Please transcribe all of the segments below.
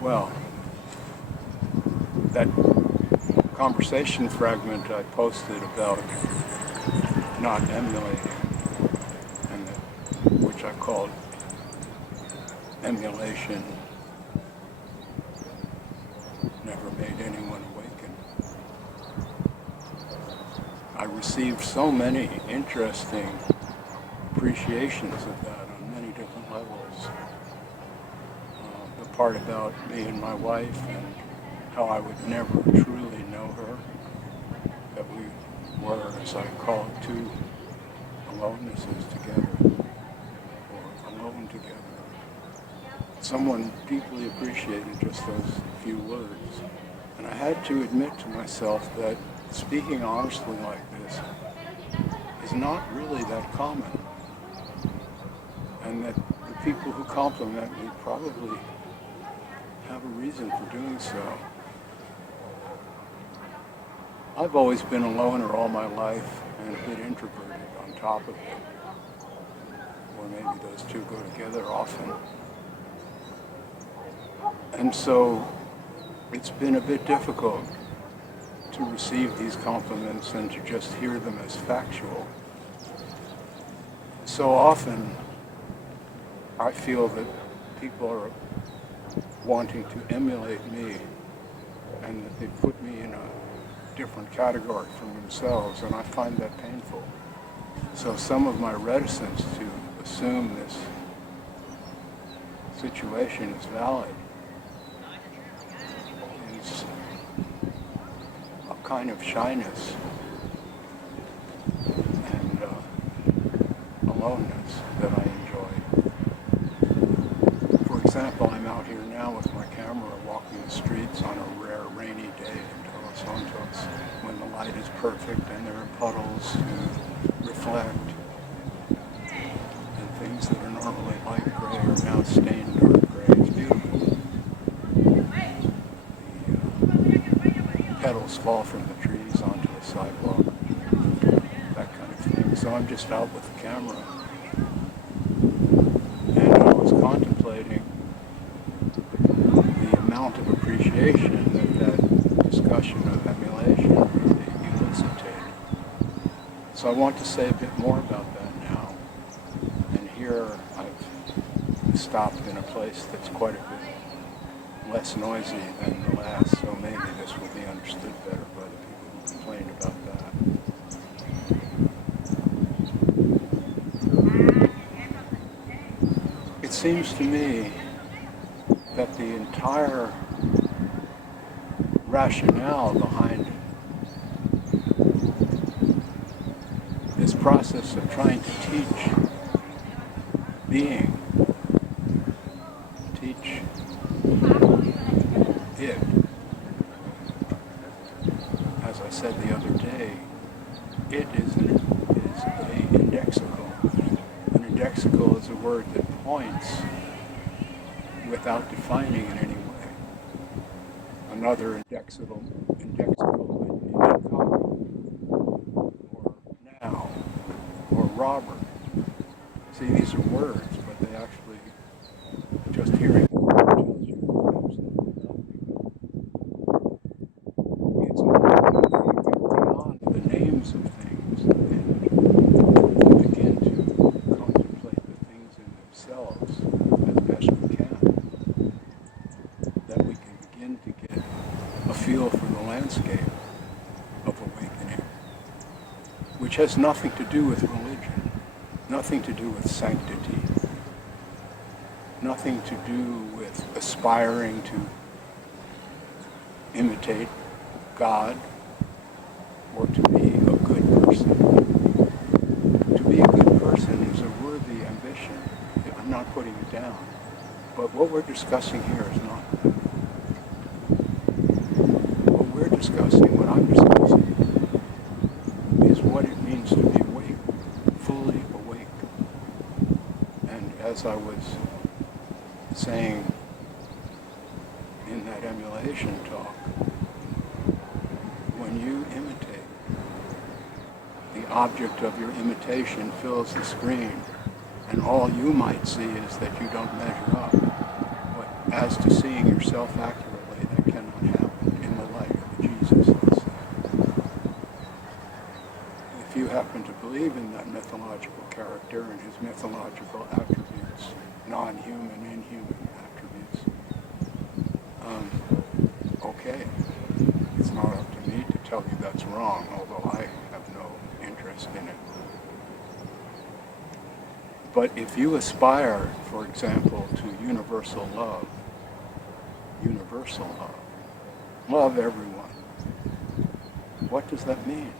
Well, that conversation fragment I posted about not emulating, and which I called emulation, never made anyone awaken. I received so many interesting appreciations of that on many different levels. The part about me and my wife and how I would never truly know her, that we were, as I call it, two alonenesses together, or alone together. Someone deeply appreciated just those few words. And I had to admit to myself that speaking honestly like this is not really that common. And that the people who compliment me probably have a reason for doing so. I've always been a loner all my life and a bit introverted on top of it. Or maybe those two go together often. And so it's been a bit difficult to receive these compliments and to just hear them as factual. So often I feel that people are wanting to emulate me and that they put me in a different category from themselves, and I find that painful. So some of my reticence to assume this situation is valid is a kind of shyness and aloneness that I enjoy. For example, I'm out here now with my camera walking the streets on a rare rainy day in Los Santos when the light is perfect and there are puddles to reflect, and things that are normally light gray are now stained dark gray. It's beautiful. The petals fall from the trees onto the sidewalk, that kind of thing. So I'm just out with the camera, and I was contemplating the amount of appreciation that discussion of emulation really elicited. So I want to say a bit more about that now. And here I've stopped in a place that's quite a bit less noisy than the last, so maybe this will be understood better by the people who complained about that. It seems to me that the entire rationale behind this process of trying to teach being, teach it, as I said the other day, it is a indexical. An indexical is a word that points without defining in any way. Another indexical in Chicago, or now, or Robert. See, these are words, but they actually, just hearing them tells you absolutely nothing. It's only when you get beyond the names of things and begin to contemplate the things in themselves as best we can that we can begin to get a feel for the landscape of awakening, which has nothing to do with religion, nothing to do with sanctity, nothing to do with aspiring to imitate God or to be a good person. To be a good person is a worthy ambition. I'm not putting it down. But what we're discussing here is not that. What I'm discussing, is what it means to be awake, fully awake. And as I was saying in that emulation talk, when you imitate, the object of your imitation fills the screen, and all you might see is that you don't measure up. But as to seeing yourself accurately, that cannot happen in the light of Jesus, let's say. If you happen to believe in that mythological character and his mythological attributes, non-human, inhuman attributes, okay. It's not up to me to tell you that's wrong, although I have no interest in it. But if you aspire, for example, to universal love, love everyone, what does that mean?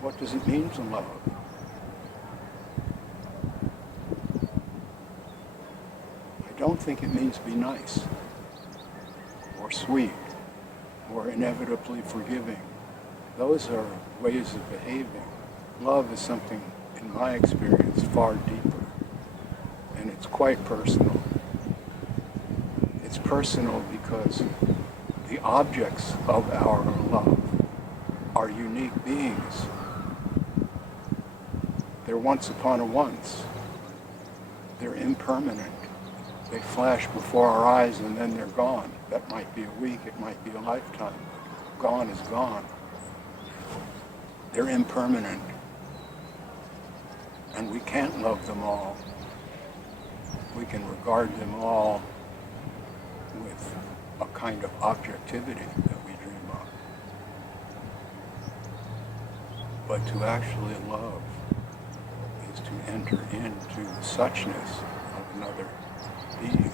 What does it mean to love? I don't think it means be nice, or sweet, or inevitably forgiving. Those are ways of behaving. Love is something, in my experience, far deeper, and it's quite personal. It's personal because the objects of our love are unique beings. They're once upon a once. They're impermanent. They flash before our eyes and then they're gone. That might be a week, it might be a lifetime. Gone is gone. They're impermanent. And we can't love them all. We can regard them all with a kind of objectivity that we dream of. But to actually love is to enter into the suchness of another being.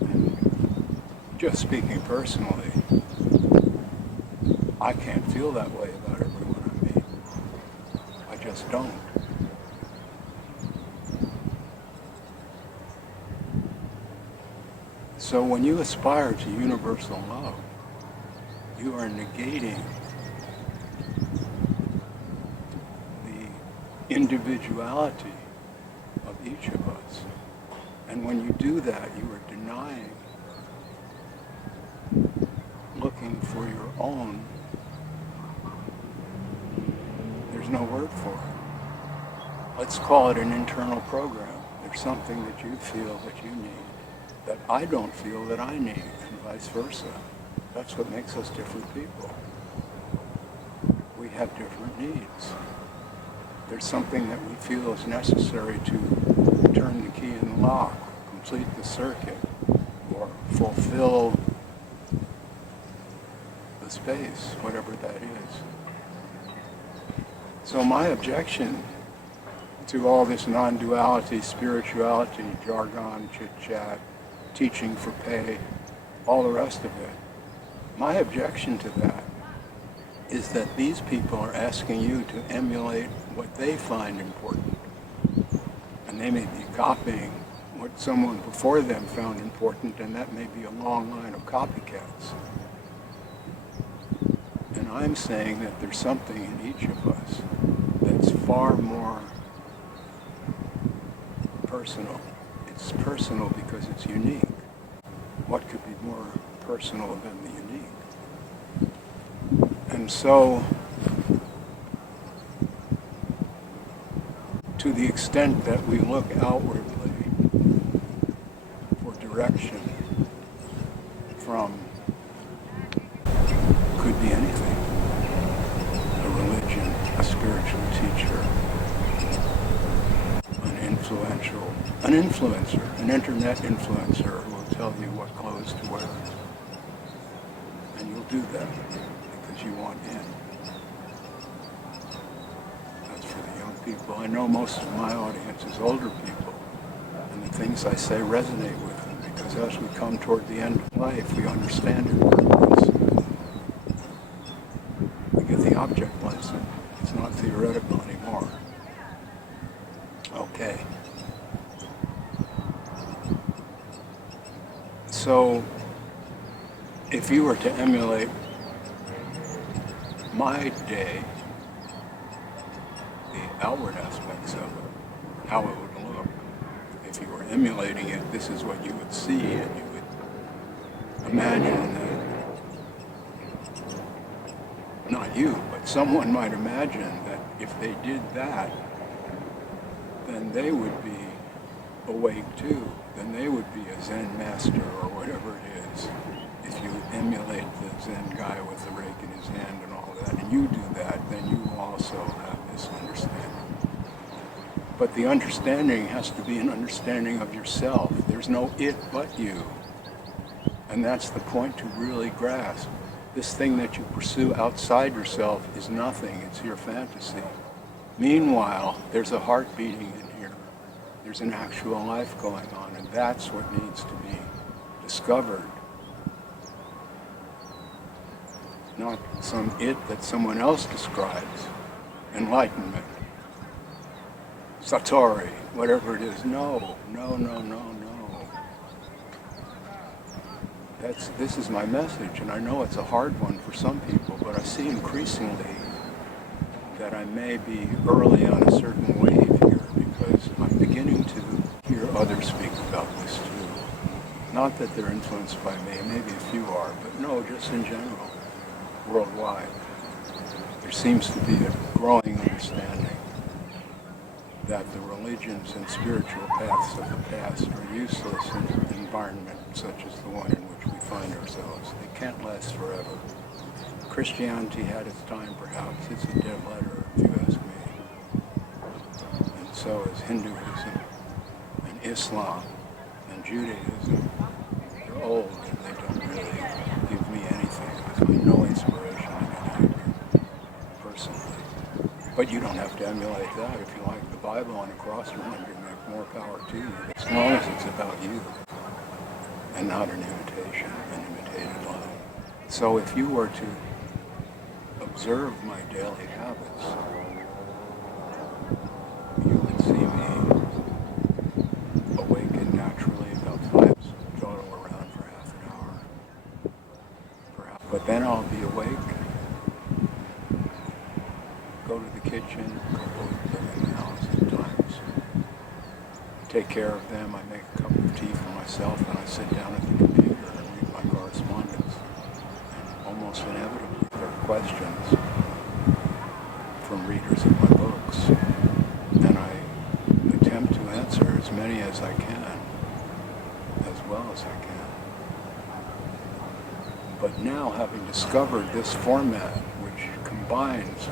And just speaking personally, I can't feel that way about everyone I meet. I just don't. So when you aspire to universal love, you are negating the individuality of each of us. And when you do that, you are denying looking for your own. There's no word for it. Let's call it an internal program. There's something that you feel that you need that I don't feel that I need, and vice versa. That's what makes us different people. We have different needs. There's something that we feel is necessary to turn the key in the lock, complete the circuit, or fulfill the space, whatever that is. So my objection to all this non-duality, spirituality, jargon, chit-chat, teaching for pay, all the rest of it, my objection to that is that these people are asking you to emulate what they find important. And they may be copying what someone before them found important, and that may be a long line of copycats. And I'm saying that there's something in each of us that's far more personal. It's personal because it's unique. What could be more personal than the unique? And so, to the extent that we look outwardly for direction from, could be anything, a religion, a spiritual teacher, an influencer, an internet influencer who will tell you what clothes to wear. And you'll do that because you want in. That's for the young people. I know most of my audience is older people, and the things I say resonate with them because as we come toward the end of life, we understand it. We get the object lesson. It's not theoretical anymore. Okay. So, if you were to emulate my day, the outward aspects of it, how it would look, if you were emulating it, this is what you would see, and you would imagine that, not you, but someone might imagine that if they did that, then they would be awake too. Then they would be a Zen master or whatever it is. If you emulate the Zen guy with the rake in his hand and all that, and you do that, then you also have this understanding. But the understanding has to be an understanding of yourself. There's no it but you. And that's the point to really grasp. This thing that you pursue outside yourself is nothing. It's your fantasy. Meanwhile, there's a heart beating in here. There's an actual life going on, and that's what needs to be discovered. Not some it that someone else describes. Enlightenment. Satori, whatever it is. No. This is my message, and I know it's a hard one for some people, but I see increasingly that I may be early on a certain wave here, because I'm beginning to hear others speak about this too. Not that they're influenced by me, maybe a few are, but no, just in general, worldwide. There seems to be a growing understanding that the religions and spiritual paths of the past are useless in an environment such as the one in which we find ourselves. They can't last forever. Christianity had its time, perhaps. It's a dead letter, if you ask me. And so is Hinduism and Islam and Judaism. They're old and they don't really give me anything. I find no inspiration in any of them, personally. But you don't have to emulate that. If you like the Bible on a cross around you, make more power to you, as long as it's about you and not an imitation, an imitated love. So if you were to observe my daily habits, you would see me awaken naturally about 5, total around for half an hour, perhaps. But then I'll be awake, go to the kitchen, go in the house at times, take care of them. I make a cup of tea for myself, and I sit down at the computer and read my correspondence. And almost inevitably, there are questions from readers of my books, and I attempt to answer as many as I can, as well as I can. But now, having discovered this format, which combines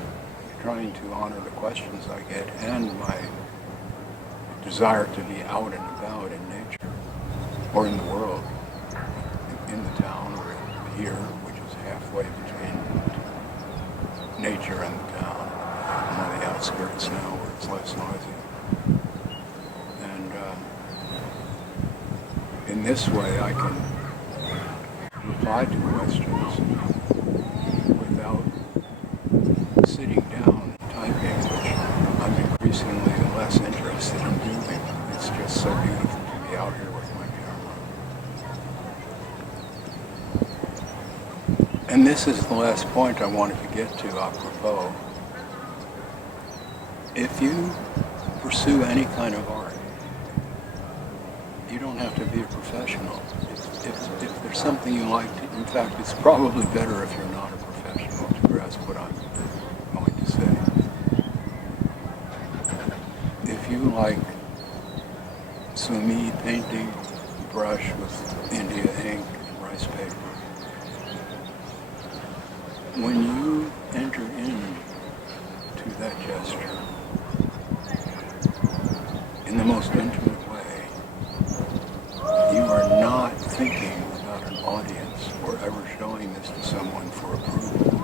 trying to honor the questions I get and my desire to be out and about in nature, or in the world, in the town, or here, which is halfway between nature and the town. I'm on the outskirts now where it's less noisy. And in this way I can reply to questions without sitting down and typing, which I'm increasingly less interested in doing. It's just so beautiful to be out here with my camera. And this is the last point I wanted to get to apropos. If you pursue any kind of art, you don't have to be a professional. If there's something you like, in fact, it's probably better if you're not a professional to grasp what I'm going to say. If you like sumi painting, brush with India ink and rice paper, when you enter into that gesture in the most intimate way, you are not thinking about an audience or ever showing this to someone for approval.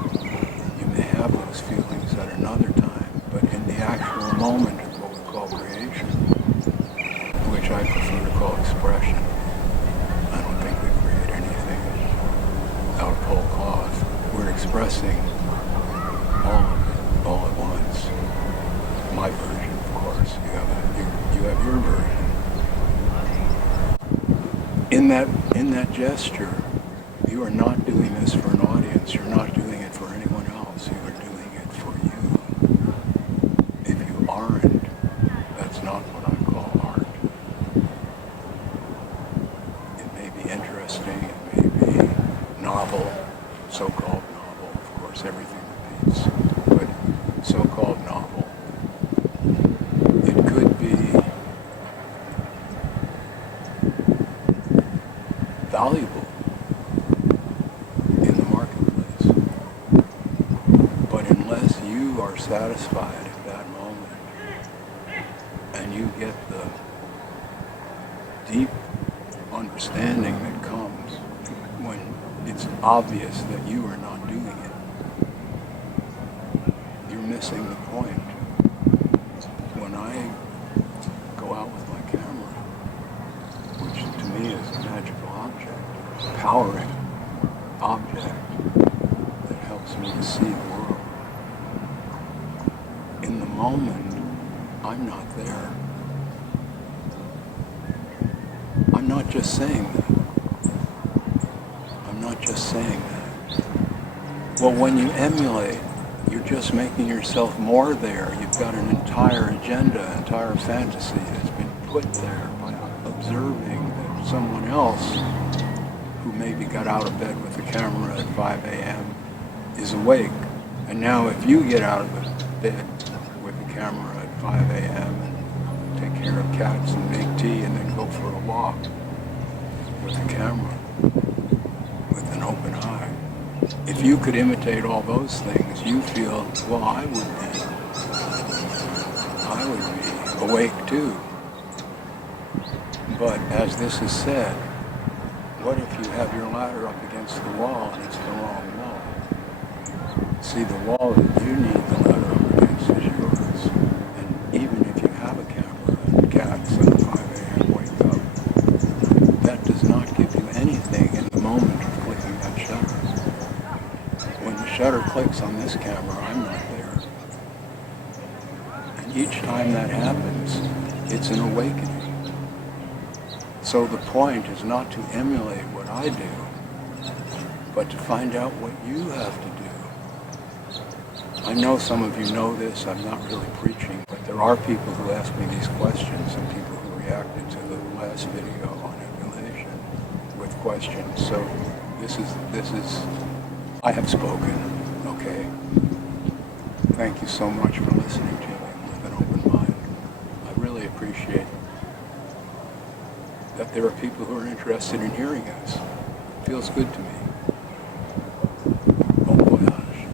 You may have those feelings at another time, but in the actual moment of what we call creation, which I prefer to call expression, I don't think we create anything out of whole cloth. We're expressing all of it, all at once. My version, of course. You have your version. In that gesture, you are not doing this for an audience. You're not doing it for anyone else. You are doing it for you. If you aren't, that's not what I call art. It may be interesting. It may be novel, so-called novel. Of course, everything repeats. But so-called novel. It could be valuable in the marketplace. But unless you are satisfied at that moment and you get the deep understanding that comes when it's obvious that you are not doing it, you're missing the point. When I go out with my camera, which to me is a magical object, a powering object that helps me to see the world, in the moment, I'm not there. I'm not just saying that. I'm not just saying that. Well, when you emulate, you're just making yourself more there. You've got an entire agenda, entire fantasy that's been put there by observing that someone else who maybe got out of bed with the camera at 5 a.m. is awake. And now if you get out of bed with the camera at 5 a.m. and take care of cats and make tea and then go for a walk with the camera with an open eye, if you could imitate all those things, you feel, well, I would be awake too. But as this is said, what if you have your ladder up against the wall and it's the wrong wall? See, the wall that you need the ladder up against is yours. And even if you have a camera and cats at 5 a.m. wake up, that does not give you anything in the moment of clicking that shutter. When the shutter clicks on this camera, I'm not there. And each time that happens, it's an awakening. So the point is not to emulate what I do, but to find out what you have to do. I know some of you know this, I'm not really preaching, but there are people who ask me these questions and people who reacted to the last video on emulation with questions. So this is, I have spoken, okay? Thank you so much for listening to me with an open mind. I really appreciate that there are people who are interested in hearing us. It feels good to me.